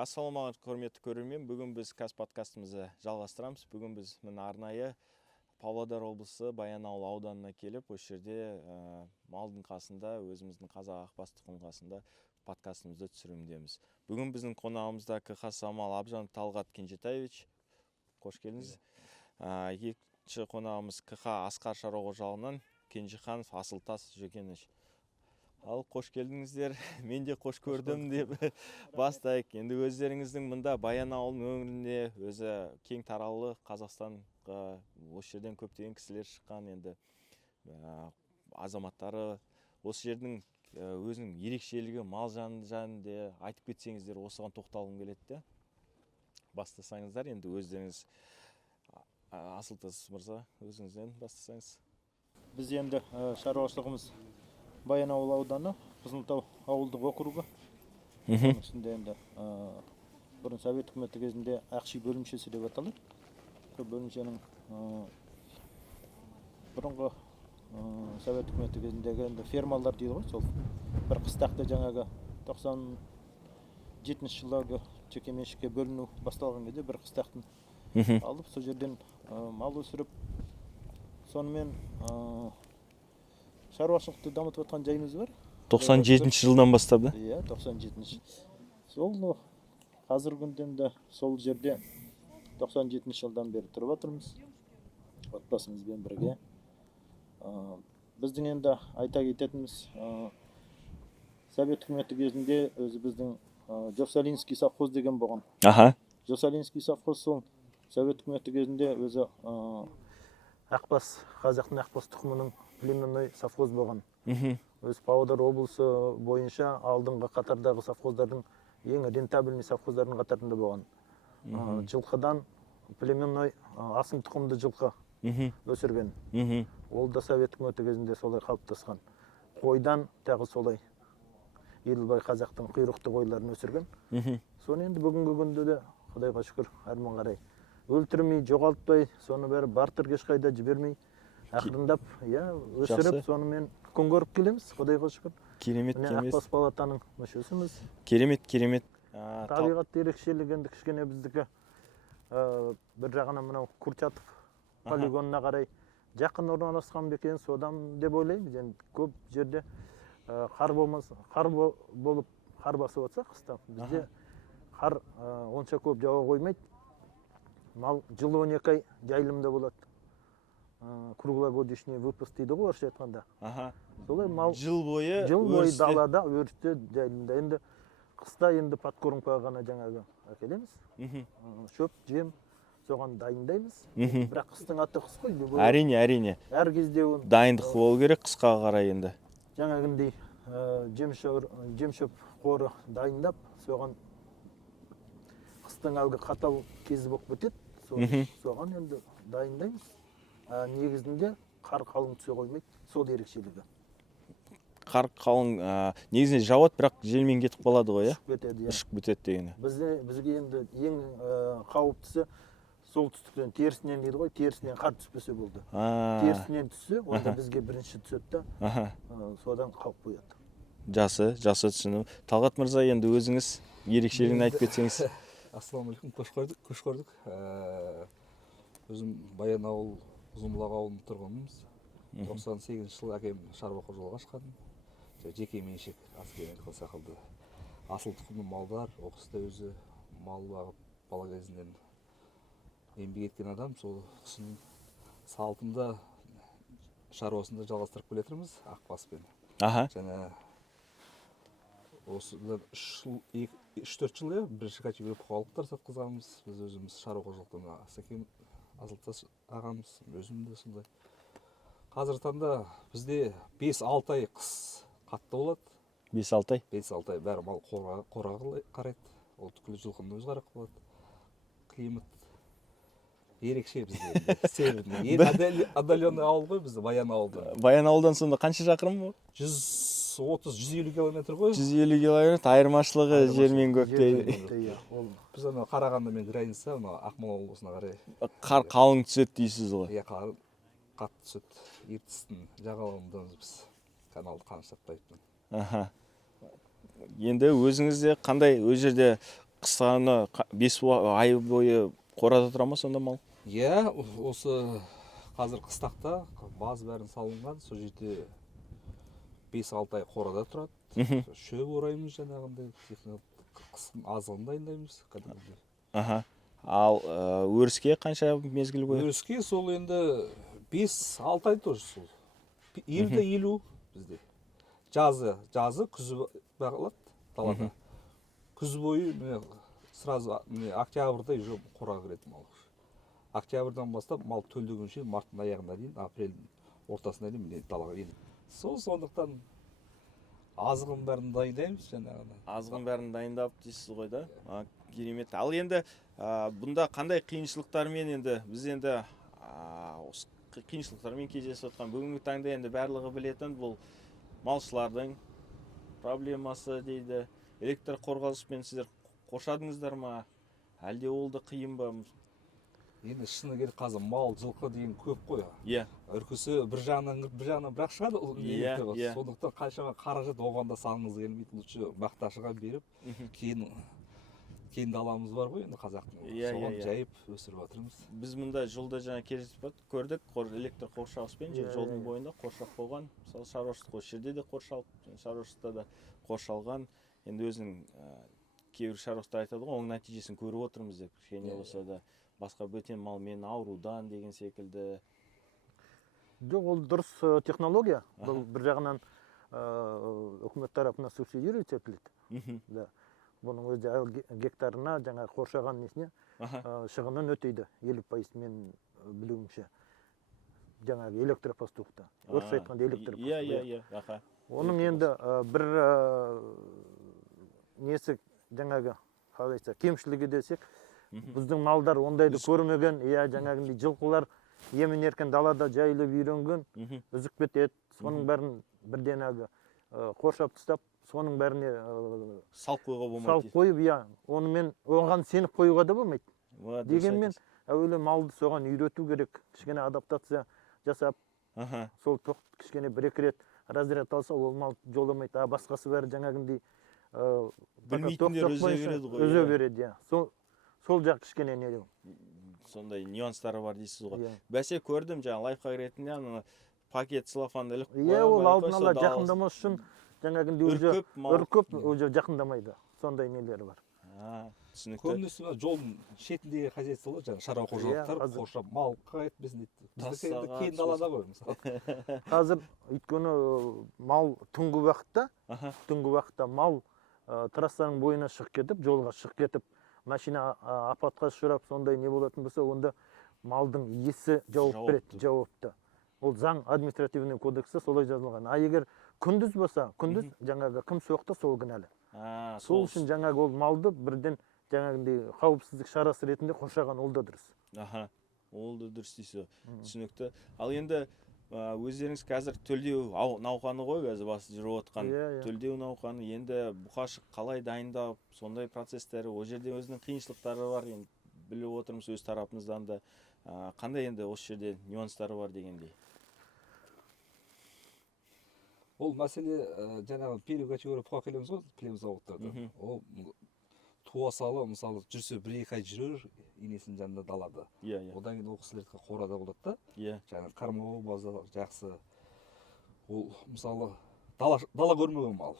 Ассалаумағалейкум құрметті көрермен. Бүгін біз подкастымызды жалғастырамыз. Бүгін біз арнайы Павлодар облысы Баянауыл ауданына келіп, осы жерде малдың қасында, өзіміздің қазақ ақбас тұқым қасында подкастымызды түсірімдеміз. Бүгін біздің қонағымызда КХ Самал Абжан Талғат Кенжетаевич. Қош келдіңіз. Екінші қонағымыз КХ Асқар шаруа қожалығынан Кенжеханов Асылтас Жөкенович. Ал қош келдіңіздер, мен де қош көрдім деп бастайық. Енді өздеріңіздің мұнда Баянауыл өңірінде өзі кең таралғы Қазақстанға осы жерден көптеген кісілер шыққан, енді азаматтары осы жердің өзінің ерекшелігі мал жөнінде айтып кетсеңіздер, осыған тоқталғым келеді. Бастасаңыздар, енді өздеріңіз. Асылтас мырза, өзіңізден бастасаңыз. Біз енді шаруашылығымыз Баянауыл ауданы, Қызылтау ауылдық округі. Оның ішінде енді бұрын Совет үкіметі кезінде Ақши бөлімшесі деп аталады. Бөлімшенің бұрынғы Совет үкіметі кезіндегі енді фермалар дейді ғой, сол бір қыстақты жаңағы 97 жылғы жеке меншікке бөліну басталған кезде бір қыстақтың алып, сол жерден мал өсіріп, сонымен шаруашылықты дамытып отқан жайымыз бар. 97 жылдан бастап да? Иә, 97. Сол қазіргі күнде сол жерде 97 жылдан бері тұрып отырмыз. Отбасымызбен бірге. Біздің енді айта кететініміз, Совет үкіметі кезінде өзі біздің Жосалинский совхоз деген болған. Жосалинский совхоз сол Совет үкіметі кезінде өзі Ақбас, қазақтың Ақбас тұқымының племенной совхоз болған. Өз Павлодар облысы бойынша алдыңғы қатардағы совхоздардың ең рентабельный совхоздардың қатарында болған. Жылқыдан племенной асыл тұқымды жылқы өсірген. Ол да Совет үкіметі кезінде солай қалыптасқан. Қойдан тағы солай Еділбай қазақтың құйрықты қойларын өсірген. Соны енді бүгінгі күнде де Құдайға шүкір әрмен қарай өлтірмей, жоғалтпай, соны бәрі бартырға ешқайда жібермей, ақырындап өсіріп, сонымен күн көріп келеміз, Құдайға шүкір. Керемет, керемет. Ақбас палатаның мүшесіміз. Керемет, керемет. Табиғат ерекшелігі енді кішкене біздікі бір жағынан мынау Курчатов полигонына қарай жақын орналасқан бекен, содан деп ойлаймыз. Енді көп жерде қар болып қар басып отса қыста, бізде қар онша көп жауа қоймайды. Мал жыл 12 ай жайылымда болады. Круглогодичный выпуск дейді ғой, орысша айтқанда. Солай мал жыл бойы далада, өрісте, жайылымда. Енді қыста енді подкормка ғана жаңағы әкелеміз. Шөп, жем, соған дайындаймыз. Бірақ қыстың аты қыс қой. Әрине, әрине. Әр кезде дайындық болу керек қысқа қарай енді. Жаңағындай жем-шөп қоры дайындап, соған қыстың әлгі қатал кезі болып бітеді. Соған енді дайындаймыз. Негізінде қар қалың түсе қоймайды, сол ерекшелігі. Қар қалың негізінде жауады, бірақ желмен кетіп қалады ғой, Ұшып кетеді. Ұшып кетеді дегені. Бізге енді ең қауіптісі солтүстіктен терісінен дейді ғой, терісінен қар түспесе болды. Терісінен түссе, онда бізге бірінші түседі да, содан қауіп қояды. Жасы түсінім. Талғат мырза, енді өзіңіз ерекшелігін айтып кетсеңіз. Ассалаумағалейкум, қош көрдік. Өзім Баянауыл Ұзынбұлақ ауылында тұрғанымыз. 98 жыл әкем шаруа қожалығы ашқан. Жеке меншік сақалды асыл тұқымды малдар, оқыста өзі мал бағып бала кезінен еңбек еткен адам. Сол кісінің салтында шаруасында жалғастырып келетірміз Ақбаспен. Және осыдан 3-4 жыл бірінші категория бұқалықтар сатқызамыз. Біз өзіміз шаруа қожалықтан Асекем Асылтас ағамыз, өзімді сондай. Қазір таңда бізде 5-6 ай қыс қатты болады. 5-6 ай? 5-6 ай бәрі мал қораға қарайды. Ол түкілі жылқының өзі қарап қалады. Климат ерекше бізде. Себебі отдаленный ауыл ғой бізде, Баянауылда. Баянауылдан сонда қанша шақырым бұл? 130-150 километр ғой. 150 километр, айырмашылығы жер мен көктей. Біз Қарағанды мен граница, Ақмола облысына қарай. Қар қалың түседі дейсіз ғой? Иә, қар қатты түседі. Ертістің жағалауындамыз біз. Каналды қаныштап тайыптың. Енді өзіңізде қандай өз жерде қысқаны 5 ай бойы қорада тұра ма сонда мал? Иә, осы қазір қыстақта баз бәрін салынған, сол жерде 5-6 ай қорада тұрады. Шөп ораймыз жаңағындай, қыстың азығын дайындаймыз кәдімгідей. Аха. Ал өріске қанша мезгіл бойы? Өріске сол енді 5-6 ай тоже сол. 50-50 бізде. Жазы күзі бағылады далада. Күз бойы сразу октябрьда уже қораға кіреді мал. Октябрьдан бастап мал төлдегенше марттың аяғына дейін, апрельдің ортасына дейін далаға келеді. Сондықтан азығын бәрін дайындаймыз жаңағыда. Азығын бәрін дайындап дейсіз ғой да? Керемет. Ал енді бұнда қандай қиыншылықтармен енді біз енді қиыншылықтармен кездесіп отқан бүгінгі таңда енді барлығы білетін бұл малшылардың проблемасы дейді. Электр қорғалыспен сіздер қоршадыңыздар ма? Әлде ол да қиын ба? Енді шыны керек қазір мал, жылқы деген көп қой. Иә. Үркісі бір жағынан бірақ шығады. Иә. Сондықтан қаншама қаражат оған да салғыңыз келмейді. Лучше бақташыға беріп, кейін даламыз бар ғой енді қазақтың. Соған жайып өсіріп жатырмыз. Біз мұнда жолда жаңа кездесіп көрдік, электр қоршағыспен жолдың бойында қоршап қойған. Мысалы шаруашылық осы жерде де қоршалып, шаруашылықта да қоршалған. Енді өзінің кейбір шаруашылықтар айтады ғой, оның нәтижесін көріп отырмыз деп. Кішкене болса да басқа бөтен малмен аурудан деген секілді. Жоқ, ол дұрыс технология. Бұл бір жағынан үкімет тарапынан субсидировать етіледі. Да. Бұның өзі гектарына жаңа қоршаған несіне шығынын өтейді 50% мен білуімше. Жаңағы электропостукта. Орысша айтқанда электропостукта. Иә. Оның енді бір несі жаңағы қалайса кемшілігі десек, біздің малдар ондайды көрмеген, жаңағындай жылқылар емін еркін далада жайылып үйренген, үзіп кетеді. Соның бәрін бірден қоршап тастап, соның бәріне салып қоюға болмайды. Салып қойып, онымен оған сеніп қоюға да болмайды. Дегенмен әуелі малды соған үйрету керек, кішкене адаптация жасап, сол тоқ кішкене бір-екі рет разряд алса, ол мал жоламайды. Басқасы бәрі жаңағындай білмейтіндер өзе береді. Сол жақ кішкене не деу. Сондай нюанстары бар дейсіз ғой. Бәсе көрдім жаңа лайфхак ретінде пакет целлофанды іліп қойған. Ол алдын ала жақындамас үшін жаңағындай үркіп жақындамайды. Сондай нелері бар. Түсінікті. Көбінесе жолдың шетіндегі хозяйстволар жаңа шаруа қожалықтар қоршап мал қайтпесін дейді. Кейін далада ғой мысалы. Қазір өйткені мал түнгі уақытта мал трассаның бойына шығып кетіп, жолға шығып кетіп, машина апатқа ұшырап, сондай не болатын болса, онда малдың иесі жауап береді, жауапты. Ол заң административный кодексте солай жазылған. Егер күндіз болса, күндіз жаңағы кім соқты, сол кінәлі. Сол үшін жаңағы ол малды бірден жаңағындай қауіпсіздік шарасы ретінде қоршаған, ол да дұрыс. Ол да дұрыс дейсіз. Түсінікті. Ал енді өздеріңіз қазір төлдеу науқаны ғой, қазір басы жүріп отқан төлдеу науқаны. Енді бұқашық қалай дайындап, сондай процесстері, ол жерде өзінің қиыншылықтары бар, енді біліп отырмыз өз тарапымыздан да. Қандай енді осы жерде нюанстары бар дегендей? Ол мәселе жаңағы первый категория пұға келеміз ғой, племіз ауыттарды. Ол туа салы, мысалы, жүрсе 1-2 ай жүрер, енесінің жанында далада. Одан кейін ол кісілерді қорада болады да. Жаңағы қармауы база жақсы. Ол, мысалы, дала көрмеген мал.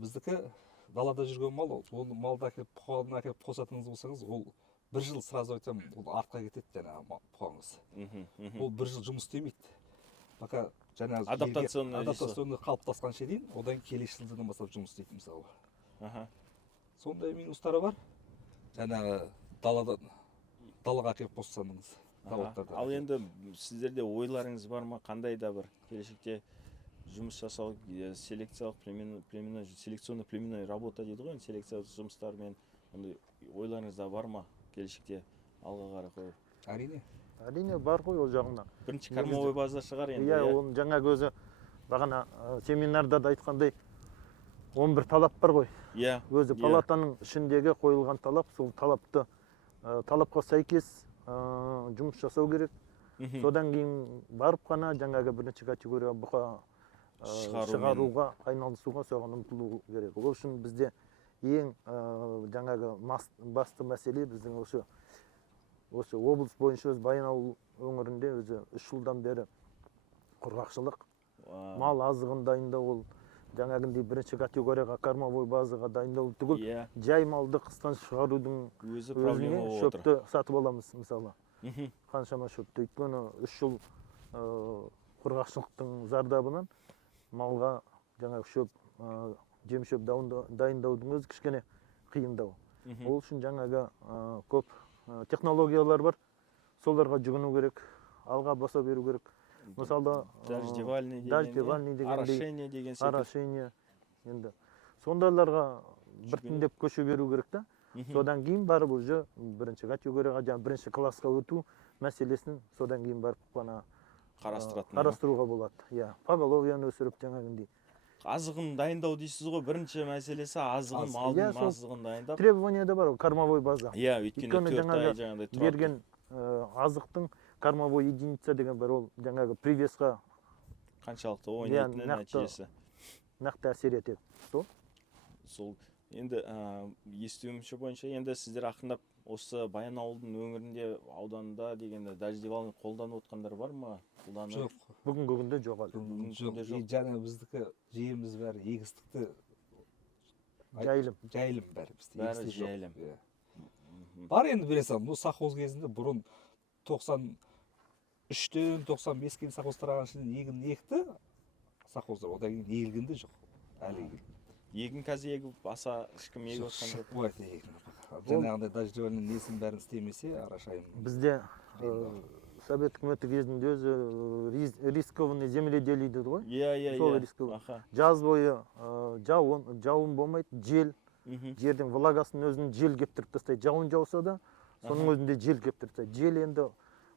Біздікі далада жүрген мал, ол малды әкеліп, пұғалын әкеліп қосатыңыз болсаңыз, ол 1 жыл сразу айтам, ол артқа кетеді жаңағы пұғаңыз. Ол 1 жыл жұмыс істемейді. Пока жаңағы адаптационный қалыптасқанша дейін, одан келесі жылдан бастап жұмыс істейді мысалы. Сондай минустары бар. Жаңағы далаға әкеліп қоссаңыз. Ал енді сіздерде ойларыңыз бар ма? Қандай да бір келешекте жұмыс жасау, селекционный племенной работа дейді ғой, селекциялық жұмыстармен ойларыңызда бар ма? Келешекте алға қарай қойып. Әрине бар ғой ол жағына. Бірінші кормовой база шығар енді. Оның жаңағы өзі бағана семинарда да айтқандай 11 талап бар ғой. Өзі палатаның ішіндегі қойылған талап, сол талапқа сәйкес жұмыс жасау керек. Содан кейін барып қана жаңағы бірінші категория бұқа шығаруға, айналысуға соған ұмтылу керек. Ол үшін бізде ең жаңағы басты мәселе біздің осы облыс бойынша өзі Баянауыл өңірінде өзі 3 жылдан бері құрғақшылық, мал азығын дайындау, ол жаңағындай бірінші категорияға кормовой базаға дайындау түгіл, жай малды қыстан шығарудың өзі проблема өзіне болып отыр. шөпті сатып аламыз мысалы. Қаншама шөпті. Өйткені 3 жыл құрғақшылықтың зардабынан малға жаңағы шөп, жем шөп дайындаудың өзі кішкене қиындау. Ол үшін жаңағы көп технологиялар бар. Соларға жүгіну керек, алға баса беру керек. Мысалы дождевальный орошение деген секілді. Орошение. Енді сондайларға біртіндеп көше беру керек та. Содан кейін барып уже бірінші категорияға, жаңағы бірінші классқа өту мәселесін содан кейін барып қана қарастыруға болады. Иә, поголовьяны өсіріп жаңағындай. Азығын дайындау дейсіз ғой, бірінші мәселесі азығын, малдың азығын дайындап. Требование да бар, кормовой база. Иә, өйткені 4 ай жаңағыдай тұрады. Берген азықтың кормовой единица деген бар, ол жаңағы привесқа қаншалықты ойнайтыны нәтижесі. Нақты әсер етеді. Сол енді естуімше бойынша енді сіздер ақырындап осы Баянауылдың өңірінде, ауданында дегенде дождевальный қолданып отқандар бар ма? Жоқ. Бүгінгі күнде жоқ әлі. Жоқ. Жаңа біздікі жеміміз бәрі егістікті жайылым бәрі бізде. Бәрі жайылым. Бар енді біле салам, бұл совхоз кезінде бұрын 93-тен 95-ке совхоз тараған ішінде егін екті совхоздар, одан кейін егілген де жоқ. Әлі егін қазір егіп аса ешкім егіп отқан жоқ. Шықпайды егін. Жаңағындай дождевальный несін бәрін істемесе, арашайым. Бізде Совет үкіметі кезінде өзі рискованный земледелие дейді ғой. Сол рисковый. Жаз бойы жауын болмайды, жел, жердің влагасын өзін жел кептіріп тастайды. Жауын жауса да, соның өзінде жел кептіріп тастайды. Жел енді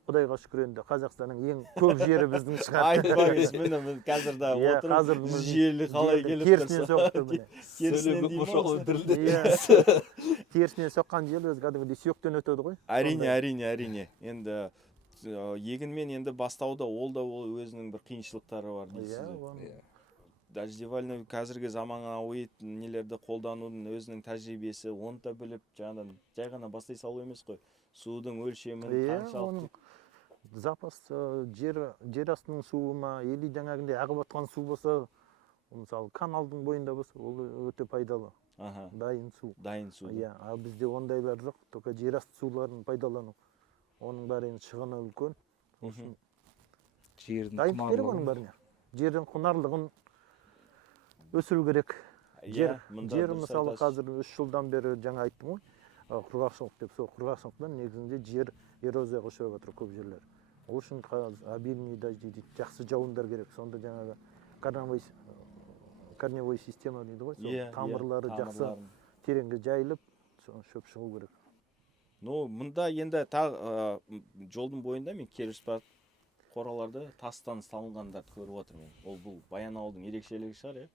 Құдайға шүкір енді Қазақстанның ең көп жері біздің шығар. Айтпаңыз, міне қазір да отырып желі қалай келіп терісінен соғып тұр міне. Терісінен соққан жел өзі кәдімгідей сүйектен өтеді ғой. Әрине. Енді егінмен енді бастауда ол да өзінің бір қиыншылықтары бар дейсіз. Дождевальный қазіргі заманауи нелерді қолданудың өзінің тәжірибесі, оны да біліп, жаңадан жай ғана бастай салу емес қой. Судың өлшемін қаншалықты запас жер астының суы ма, или жаңағындай ағып атқан су болса, мысалы каналдың бойында болса, ол өте пайдалы. Дайын су. Иә, ал бізде ондай бәрі жоқ, только жер асты суларын пайдалану. Оның бәрі шығыны үлкен. Дайындық керек оның бәріне. Жердің құнарлығын өсіру керек. Жер мысалы қазір 3 жылдан бері жаңа айттым ғой, құрғақшылық деп, сол құрғақшылықтан негізінде жер эрозияға ұшырап жатыр көп жерлер. Ол үшін обильный дожди дейді, жақсы жауындар керек. Сонда жаңағы корневой система дейді ғой, сол тамырлары жақсы тереңге жайылып, шөп шығу керек. Мұнда енді жолдың бойында мен келіп қораларды тастан салынғандарды көріп отырмын. Ол бұл Баянауылдың ерекшелігі шығар,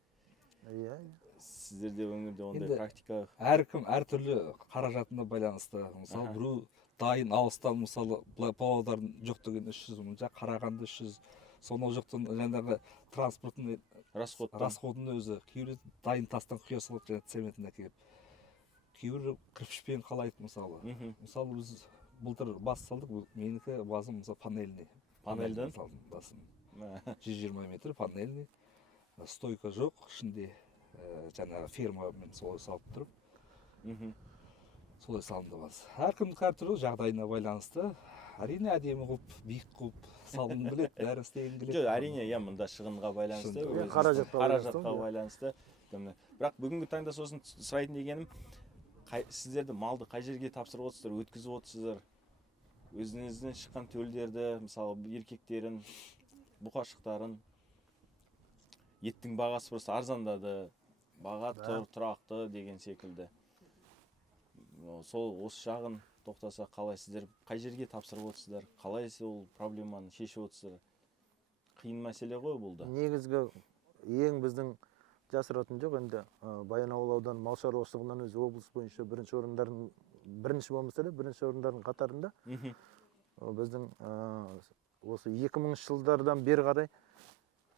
иә? Сіздерде өңірде ондай практика? Әркім әртүрлі қаражатына байланысты. Мысалы, біреу дайын алыстан, мысалы, Павлодардың жоқ деген 300, Қарағанды 300, сонау жоқтың жаңағы транспорттың расходының өзі. Кейбір дайын тастан құя салып, және цементін әкеліп. Кейбір кірпішпен қалайды, мысалы. Мысалы, біз былтыр бас салдық, менікі базым панельный. Панельден? Басым. 120 метр панельный. Стойка жоқ, ішінде жаңағы фермамен солай салып тұрып, солай салынды баз. Әркімдік әртүрлі жағдайына байланысты, әрине әдемі қылып, биік қылып салын білет, бәрін істеген келет. Жоқ, әрине, мұнда шығынға байланысты, қаражатқа байланысты. Бірақ бүгінгі таңда сосын сұрайтын дегенім, сіздерді малды қай жерге тапсырып отырсыздар, өткізіп отырсыздар? Өзіңізден шыққан төлдерді, мысалы, еркектерін, бұқашықтарын, еттің бағасы просто арзандады, баға тұрақты деген секілді. Сол осы жағын тоқтаса қалай сіздер қай жерге тапсырып отырсыздар, қалай ол проблеманы шешіп отырсыздар? Қиын мәселе ғой бұл да. Негізгі ең біздің жасыратын жоқ, енді Баянауыл ауданы мал шаруашылығынан өзі облыс бойынша бірінші болмаса да бірінші орындардың қатарында. Біздің осы 2000 жылдардан бері қарай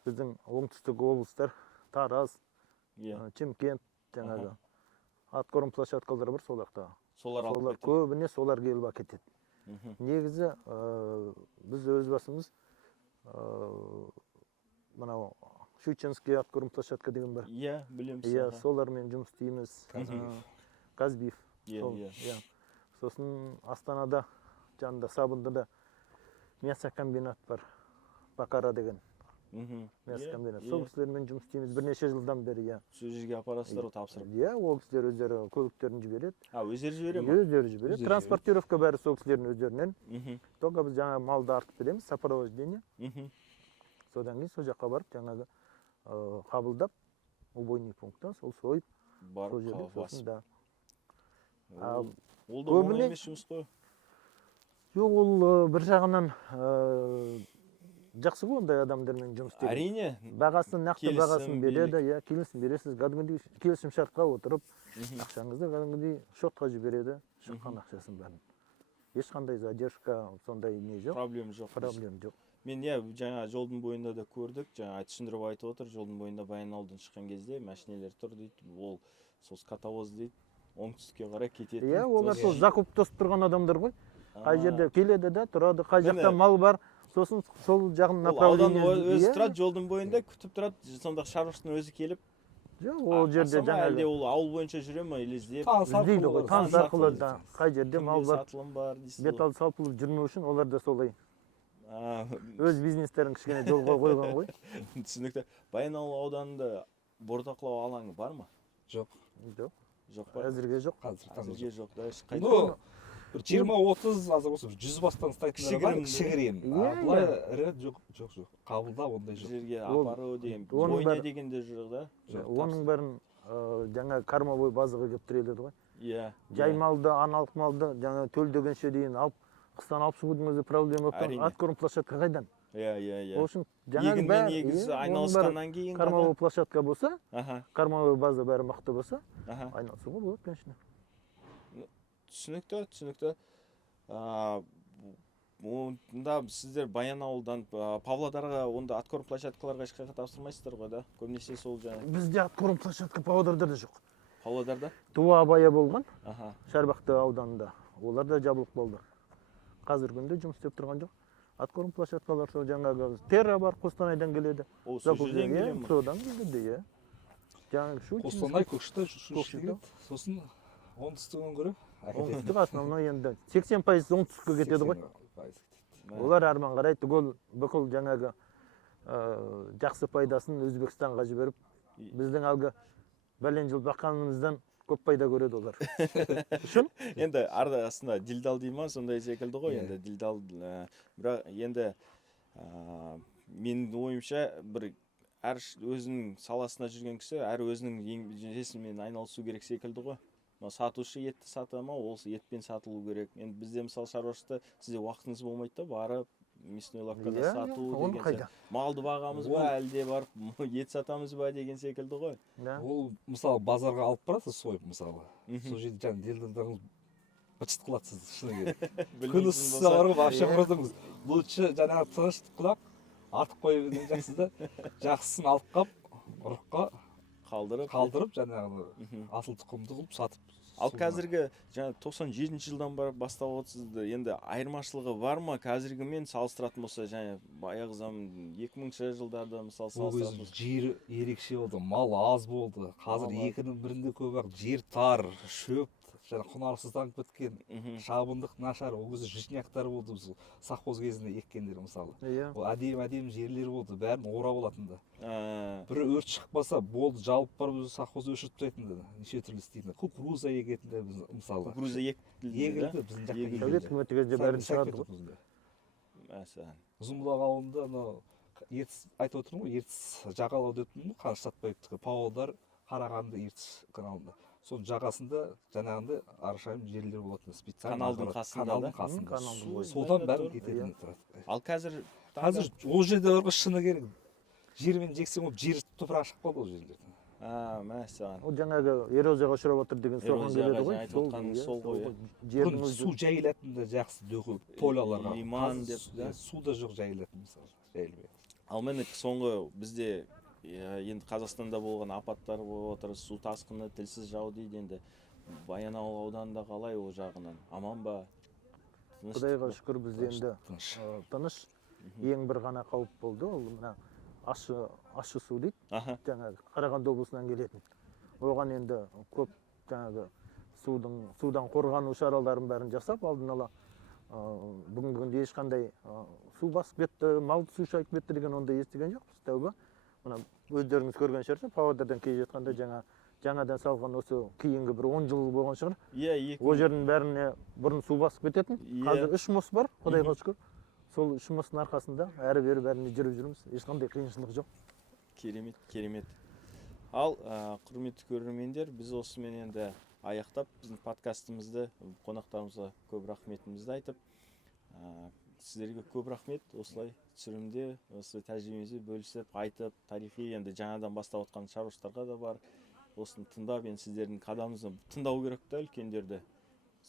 біздің оңтүстік облыстар, Тараз, Чемкент, жаңағы аткорм площадкалар бар сол жакта. Солар алып Солар кетет. көбүнө солар келип акетет. Негизи биз өз басымыз мына Щучинский аткорм площадка деген бар. Иә, білеміз. Иә, солар менен жұмыс істейміз. Казбиев. Иә. Сосын Астанада жанында Сабындыда мясо комбинат бар. Бакара деген мясо комбинат. Сол кісілермен жұмыс істейміз бірнеше жылдан бері, иә. Сол жерге апарасыздар ғой тапсырып. Иә, ол кісілер өздері көліктерін жібереді. Өздері жібере ма? Өздері жібереді. Транспортировка бәрі сол кісілердің өздерінен. Только біз жаңа малды артып береміз, сопровождение. Содан кейін сол жаққа барып жаңағы қабылдап убойный пункттан сол сойып Барып сосын да. Ол да оңай емес жұмыс қой. Жоқ, ол бір жағынан жақсы ғой ондай адамдармен жұмыс істеу. Әрине. Бағасын, нақты бағасын береді, иә, келісім бересіз. Кәдімгідей келісім шартқа отырып, ақшаңызды кәдімгідей шотқа жібереді, шыққан ақшасын бәрін. Ешқандай задержка, сондай не жоқ. Проблем жоқ. Проблем жоқ. Мен жаңа жолдың бойында да көрдік, жаңа түсіндіріп айтып отыр, жолдың бойында Баянауылдан шыққан кезде машинелер тұр дейді, ол сол скотовоз дейді, оңтүстікке қарай кетеді. Иә, олар сол закуп тосып тұрған адамдар ғой. Қай жерде келеді да тұрады, қай жақта мал бар, сосын сол жағын направление. Аудан өзі тұрады, жолдың бойында күтіп тұрады, сонда шаруашының өзі келіп. Жоқ, ол жерде жаңағы. Әлде ол ауыл бойынша жүре ма, или іздеп? Іздейді ғой, таныс арқылы да, қай жерде мал бар. Сатылым бар дейсіз. Бет салпылып жүрмеу үшін олар да солай. Өз бизнестерін кішкене жолға қойған ғой. Түсінікті. Баянауыл ауданында бордақылау алаңы бар ма? Жоқ. Жоқ па? Әзірге жоқ. Әзірге жоқ да. Ну, 20-30 азыр болса 100 бастан ұстайтындар бар, кішігірім. Бұлай ірі жоқ. Қабылдап ондай жоқ. Жерге апару деген, бойня деген де жоқ да? Оның бәрін жаңа кормовой базаға келіп тіреледі ғой. Иә. Жай малды, аналық малды жаңа төлдегенше дейін алып, қыстан алып шығудың өзі проблема жоқ. Аткорм площадка қайдан? Иә. Ол үшін егінмен егіз айналысқаннан кейін кормовой площадка болса, кормовой база бәрі мықты болса, айналысуға болады, конечно. Түсінікті. Онда сіздер Баянауылдан Павлодарға, онда аткорм площадкаларға ешқайда тапсырмайсыздар ғой да? Көбінесе сол жаңа. Бізде аткорм площадка Павлодарда да жоқ. Павлодарда? Туа Абая болған, Шарбақты ауданында. Олар да жабылып болды. Қазіргі күнде жұмыс істеп тұрған жоқ. Аткорм площадкалар сол жаңағы Терра бар, Қостанайдан келеді. Ол сол жерден келе ме? Содан келеді, иә. Жаңағы Щучинский. Қостанай, Көкшетау, Щучинский. Сосын оңтүстігін көрі. Оңтүстік основной енді 80% оңтүстікке кетеді ғой. Олар арман қарай түгел бүкіл жаңағы жақсы пайдасын Өзбекстанға жіберіп, біздің алғы бәлен жыл баққанымыздан көп пайда көреді олар. Үшін? Енді ардасында дилдал дейма, сондай секілді ғой, енді дилдал. Бірақ енді менің ойымша бір әр өзінің саласына жүрген кісі, әр өзінің еңбегімен айналысу керек секілді ғой. Сатушы етті сата ма, ол етпен сатылу керек. Енді бізде мысалы шаруашылықта сізде уақытыңыз болмайды да, барып мясной лавкада сату деген. Малды бағамыз ба, әлде барып ет сатамыз ба деген секілді ғой. Ол мысалы базарға алып барасыз сойып мысалы. Сол жерде жаңа делдалдарыңыз бычыт қылады сізді шыны керек. Күн ысыса барып ақша құрдыңыз. Лучше жаңағы тыныштық артық қойып едіңіз жақсы да, жақсысын алып қап, ұрыққа қалдырып жаңағы асыл тұқымды қылып сатып. Ал қазіргі жаңа 97 жылдан бастап отырсызды. Енді айырмашылығы бар ма? Қазіргімен салыстыратын болса, жаңа баяғы заман 2000 жылдарда мысалы салыстыратын болса. Жер ерекше болды, мал аз болды. Қазір екінің бірінде көп жер тар, шөп, жаңа құнарсызданып кеткен, шабындық нашар, ол кезде житняктар болды, совхоз кезінде еккендер мысалы. Ол әдем жерлер болды, бәрін орап алатынды. Бір өрт шықпаса, болды жалып барып өзі совхоз өшіріп тастайтынды, неше түрлі істейтінді. Кукуруза егетінді мысалы. Кукуруза егілді біздің жаққа Совет үкіметі кезде бәрін шығарды ғой. Ұзынбұлақ ауылында ертіс айтып отырмын ғой, ертіс жағалау деп тұрмын ғой, Қаныш Сәтбаевтікі, Павлодар, Қарағанды, ертіс каналында. Соның жағасында жаңағындай аршайым жерлер болатын специально каналдың қасында. Содан бәрін кететін тұрады. Ал қазір ол жерде барғы шыны керек. Жермен жексен болып жер топырақ шығып қалды ол жерлерден. Мәссаған. Ол жаңағы эрозияға ұшырап отыр деген соған келеді ғой. Сол ғой. Күн су жайылатын да жақсы дөгі поляларға. Лиман деп. Су да жоқ жайылатын мысалы. Ал мені соңғы бізде енді Қазақстанда болған апаттар болып отыр, су тасқыны, тілсіз жау дейді. Енді Баянауыл ауданында қалай ол жағынан? Аман ба? Тыныштық Құдайға па? шүкір бізде енді Тыныш. тыныш. Ең бір ғана қауіп болды, ол мына ащы су дейді, Аха. жаңағы Қарағанды облысынан келетін. Оған енді көп жаңағы судан қорғану шараларын бәрін жасап, алдын ала бүгінгі күнде ешқандай су басып кетті, малды су шайып кетті деген ондай естіген жоқпыз. Тәуба. Мына өздеріңіз көрген шығарсыз, Павлодардан келе жатқанда жаңадан салған осы кейінгі бір 10 жыл болған шығар. Иә, Ол жердің бәріне бұрын су басып кететін. Қазір 3 мұс бар, Құдайға шүкір. Сол 3 мұстың арқасында әрі-бері бәріне жүріп жүрміз. Ешқандай қиыншылық жоқ. Керемет, керемет. Ал құрметті көрермендер, біз осымен енді аяқтап біздің подкастымызды, қонақтарымызға көп рахметімізді айтып, сіздерге көп рахмет. Осылай түсірімде, осылай тәжірибемізді бөлісіп, айтып, тарихи енді жаңадан бастап отқан шаруаштарға да бар. Осыны тыңдап, енді сіздердің қадамыңызды тыңдау керек та, үлкендерді.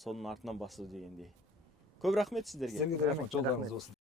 Соның артынан басы дегендей. Көп рахмет сіздерге. Сізге де рахмет, жолдарыңыз болсын.